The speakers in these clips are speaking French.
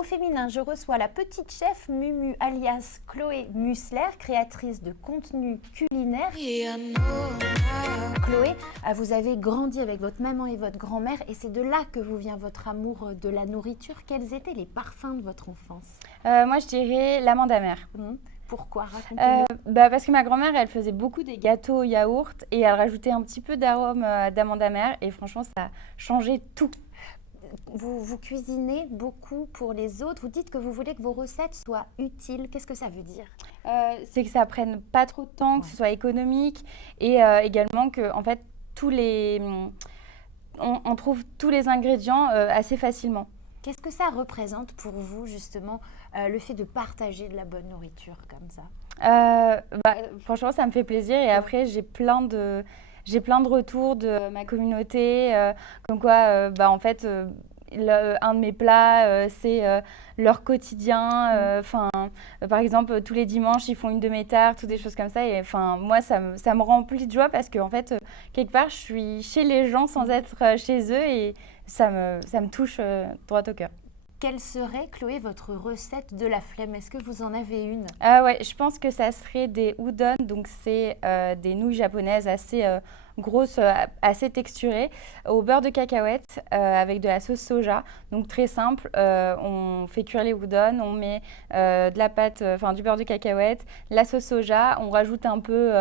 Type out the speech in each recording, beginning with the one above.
au féminin, je reçois la petite chef Mumu alias Chloé Musler, créatrice de contenu culinaire. Chloé, vous avez grandi avec votre maman et votre grand-mère et c'est de là que vous vient votre amour de la nourriture. Quels étaient les parfums de votre enfance? Moi, je dirais l'amande amère. Pourquoi? Racontez-nous. Parce que ma grand-mère, elle faisait beaucoup des gâteaux au yaourt et elle rajoutait un petit peu d'arôme d'amande amère et franchement, ça a changé tout. Vous cuisinez beaucoup pour les autres. Vous dites que vous voulez que vos recettes soient utiles. Qu'est-ce que ça veut dire? C'est que ça prenne pas trop de temps, que ce soit économique et également que en fait on trouve tous les ingrédients assez facilement. Qu'est-ce que ça représente pour vous justement le fait de partager de la bonne nourriture comme ça? Franchement, ça me fait plaisir et après j'ai plein de retours de ma communauté, comme quoi, en fait, un de mes plats, c'est leur quotidien. Par exemple, tous les dimanches, ils font une de mes tartes ou des choses comme ça. Et moi, ça me remplit de joie parce que, en fait, quelque part, je suis chez les gens sans être chez eux et ça me touche droit au cœur. Quelle serait, Chloé, votre recette de la flemme? Est-ce que vous en avez une? Ouais, je pense que ça serait des udon, donc c'est des nouilles japonaises assez grosses, assez texturées, au beurre de cacahuète avec de la sauce soja. Donc très simple, on fait cuire les udon, on met de la pâte, du beurre de cacahuète, la sauce soja, on rajoute un peu,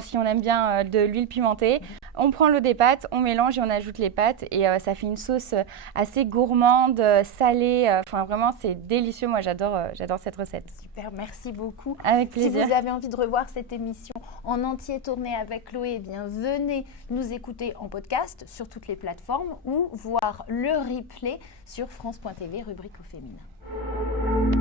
si on aime bien, de l'huile pimentée. On prend l'eau des pâtes, on mélange et on ajoute les pâtes et ça fait une sauce assez gourmande, salée. Vraiment, c'est délicieux. Moi, j'adore cette recette. Super, merci beaucoup. Avec plaisir. Si vous avez envie de revoir cette émission en entier tournée avec Chloé, venez nous écouter en podcast sur toutes les plateformes ou voir le replay sur France.tv, rubrique au féminin.